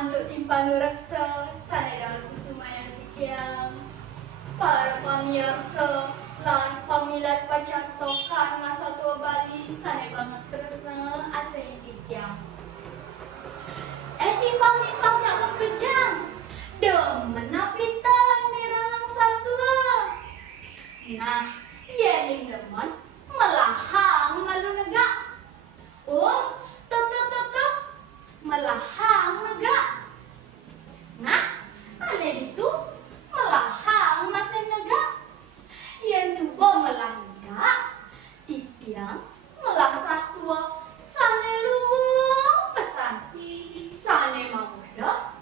Antuk timpanu raksa sanera kusumayan tiang para pamiarsa lan pamilat pacantokan Masatua Bali sane banget terusna asahin tiang. Timpang-timpang jangan kejang demen napitan mirangang satua. Nah, yeling demen melahang malu negak. Oh, tuh, melahang negak. Nah, aneh itu melahang masih negak. Yang coba melah negak, titiang melah satua sane luang pesan. Sane mamuda,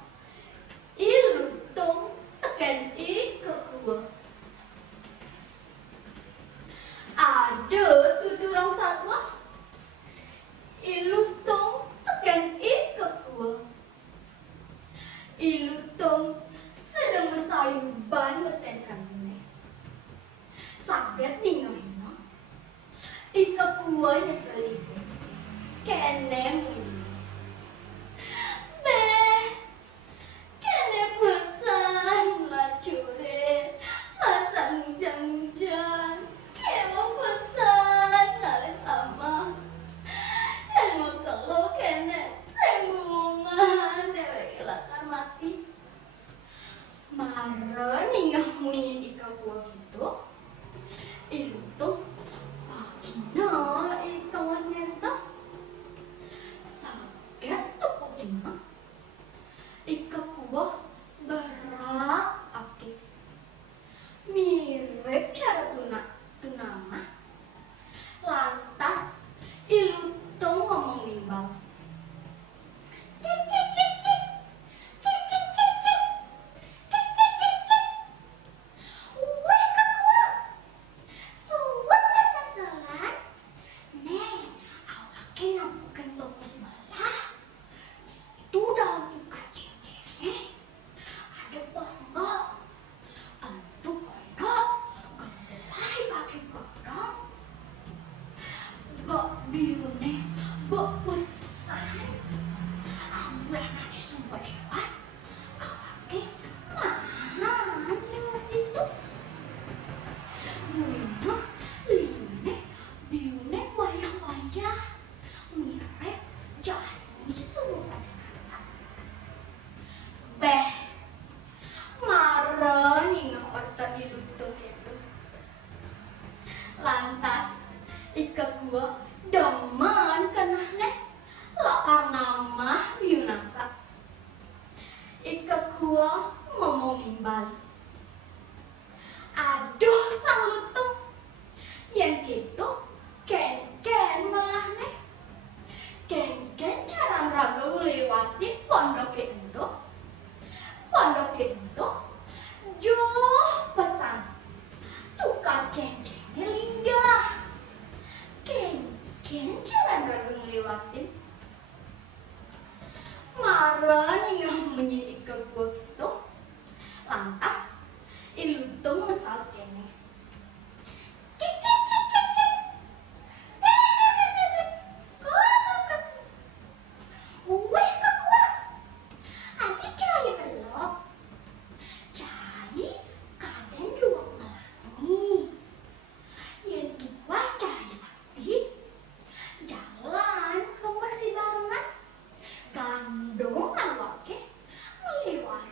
Lutung, Teken Kekua. Ada tuturang satwa, Lutung, Teken Kekua. Lutung sedang bersayuban bertenkan ini. Sabet ningahina, Kekua nyeselipin, kene mungkin. Kene pesan lah cure, masan hujan-hujan. Kewa pesan oleh ama. Yang mau kalau kene sembungan dewek kelakar mati. Mara ningah munyin Kekua gitu. Lutung pakina kawas nyentah. Saget tuh pakina. Kekua berak akik. Mirip cara tunama. Lantas Lutung ngomong nimbang. Weh Kekua, suwet masa selan. Neng, awake nampukan topos malah. Itu dah buka cincin. Ada pondok. Tentu pondok. Gelai bagi kodong. Bok biune, bok pesan. Ambulan nanti sumpah lewat. Awake nahan lewat itu. Buina, liune, biune wayah-wayah. Mirip janji suruh pada rasa. Beh, mara ningah orta Lutung itu. Lantas Kekua demen kenahne lakar nama Yunasa. Kekua ngomong nimbal. Aduh sang Lutung, yang gitu ken malahne. Ken cara raga ngelewati pondok itu. Pondok itu joh pesan. Tukar ceng-cengnya linggah. Ken cara raga ngelewatin. Marah ningah menyidik Kekua gitu. Lantas Lutung mesal kene. Weh Kekua, adi cahaya belok. Cahaya kadang luang melangi. Yang tua cahaya sakti. Jalan kemasi barengan. Gandong awake melewati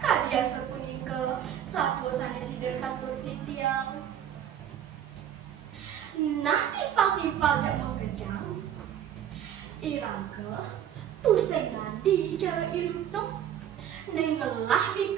kadia sapunika satwa sanes sider katur titiang. Nah tipal-tipal jak mengejang. Irangke tuseng nadi cara ilutung. Nenggelah di